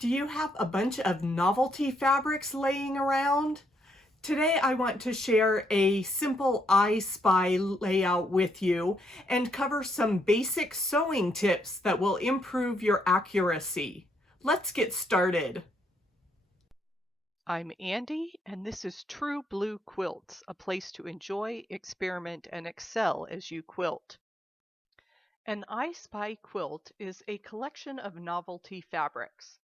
Do you have a bunch of novelty fabrics laying around? Today I want to share a simple I Spy layout with you and cover some basic sewing tips that will improve your accuracy. Let's get started. I'm Andy, and this is True Blue Quilts, a place to enjoy, experiment, and excel as you quilt. An I Spy quilt is a collection of novelty fabrics.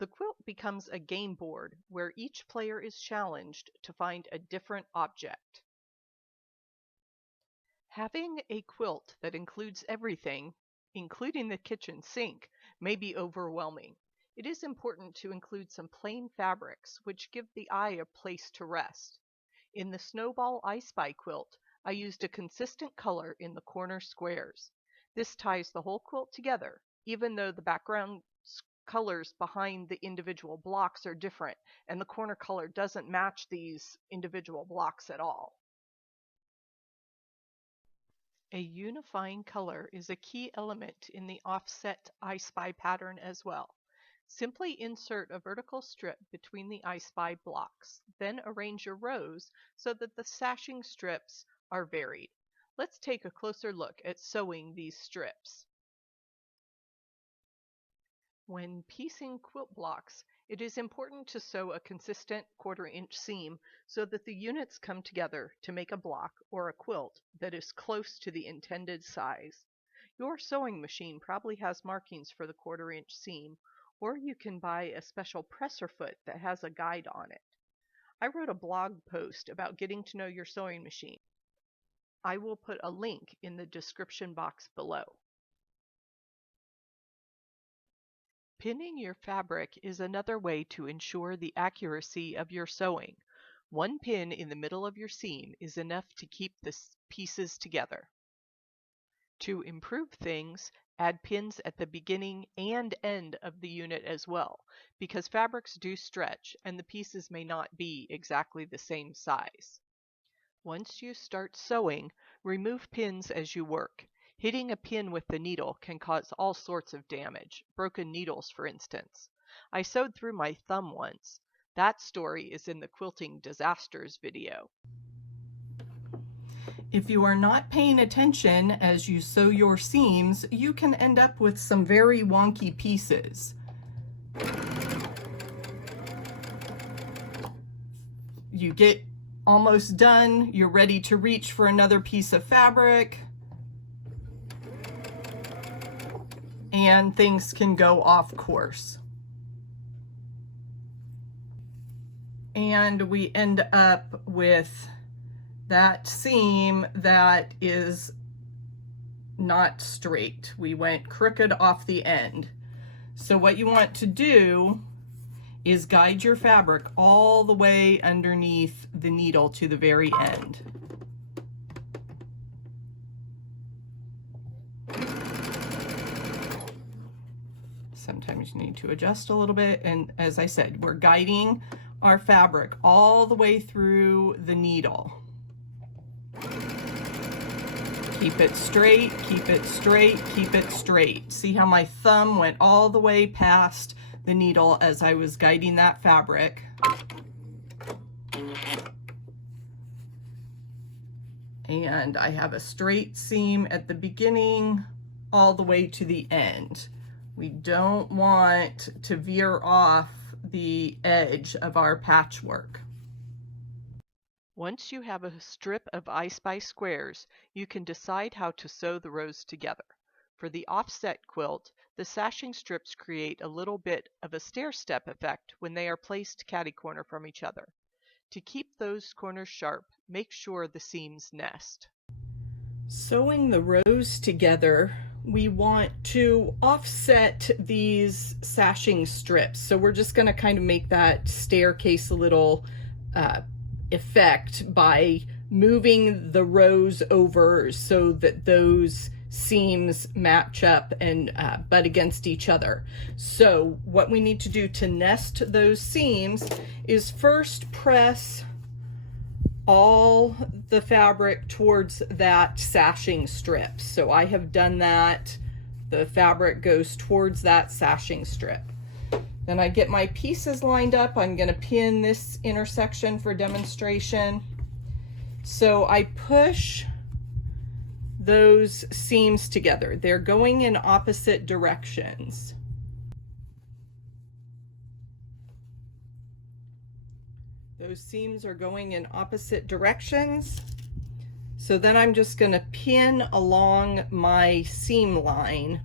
The quilt becomes a game board where each player is challenged to find a different object. Having a quilt that includes everything, including the kitchen sink, may be overwhelming. It is important to include some plain fabrics which give the eye a place to rest. In the Snowball I Spy quilt, I used a consistent color in the corner squares. This ties the whole quilt together, even though the background colors behind the individual blocks are different, and the corner color doesn't match these individual blocks at all. A unifying color is a key element in the offset I Spy pattern as well. Simply insert a vertical strip between the I Spy blocks, then arrange your rows so that the sashing strips are varied. Let's take a closer look at sewing these strips. When piecing quilt blocks, it is important to sew a consistent 1/4 inch seam so that the units come together to make a block or a quilt that is close to the intended size. Your sewing machine probably has markings for the 1/4 inch seam, or you can buy a special presser foot that has a guide on it. I wrote a blog post about getting to know your sewing machine. I will put a link in the description box below. Pinning your fabric is another way to ensure the accuracy of your sewing. One pin in the middle of your seam is enough to keep the pieces together. To improve things, add pins at the beginning and end of the unit as well, because fabrics do stretch and the pieces may not be exactly the same size. Once you start sewing, remove pins as you work. Hitting a pin with the needle can cause all sorts of damage, broken needles for instance. I sewed through my thumb once. That story is in the Quilting Disasters video. If you are not paying attention as you sew your seams, you can end up with some very wonky pieces. You get almost done, you're ready to reach for another piece of fabric, and things can go off course. And we end up with that seam that is not straight. We went crooked off the end. So what you want to do is guide your fabric all the way underneath the needle to the very end. Sometimes you need to adjust a little bit, and as I said, we're guiding our fabric all the way through the needle. Keep it straight, keep it straight, keep it straight. See how my thumb went all the way past the needle as I was guiding that fabric. And I have a straight seam at the beginning all the way to the end. We don't want to veer off the edge of our patchwork. Once you have a strip of I Spy squares, you can decide how to sew the rows together. For the offset quilt, the sashing strips create a little bit of a stair-step effect when they are placed catty-corner from each other. To keep those corners sharp, make sure the seams nest. Sewing the rows together, we want to offset these sashing strips. So we're just going to kind of make that staircase a little effect by moving the rows over so that those seams match up and butt against each other. So what we need to do to nest those seams is first press all the fabric towards that sashing strip. So I have done that. The fabric goes towards that sashing strip. Then I get my pieces lined up. I'm going to pin this intersection for demonstration. So I push those seams together. They're going in opposite directions. Those seams are going in opposite directions. So then I'm just going to pin along my seam line,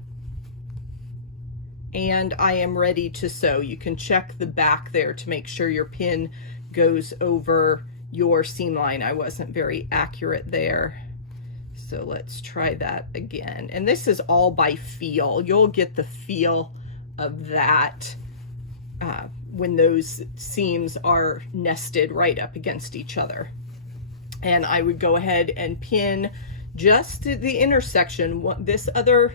and I am ready to sew. You can check the back there to make sure your pin goes over your seam line. I wasn't very accurate there. So let's try that again. And this is all by feel. You'll get the feel of that when those seams are nested right up against each other. And I would go ahead and pin just the intersection. This other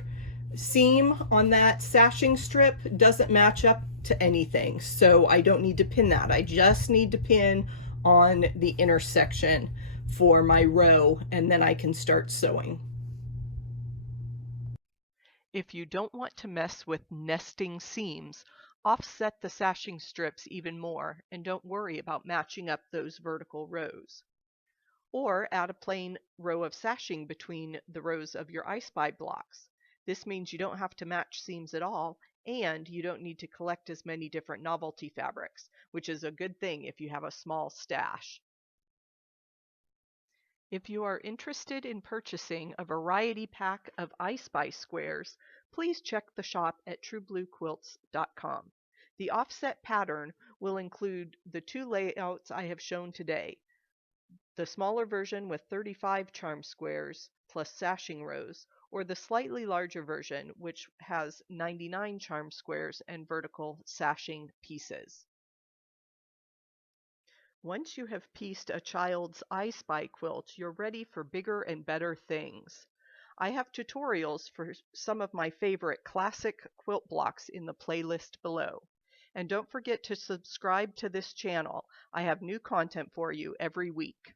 seam on that sashing strip doesn't match up to anything, so I don't need to pin that. I just need to pin on the intersection for my row, and then I can start sewing. If you don't want to mess with nesting seams, offset the sashing strips even more and don't worry about matching up those vertical rows. Or add a plain row of sashing between the rows of your I Spy blocks. This means you don't have to match seams at all, and you don't need to collect as many different novelty fabrics, which is a good thing if you have a small stash. If you are interested in purchasing a variety pack of I Spy squares, please check the shop at truebluequilts.com. The offset pattern will include the two layouts I have shown today: the smaller version with 35 charm squares plus sashing rows, or the slightly larger version which has 99 charm squares and vertical sashing pieces. Once you have pieced a child's I Spy quilt, you're ready for bigger and better things. I have tutorials for some of my favorite classic quilt blocks in the playlist below. And don't forget to subscribe to this channel. I have new content for you every week.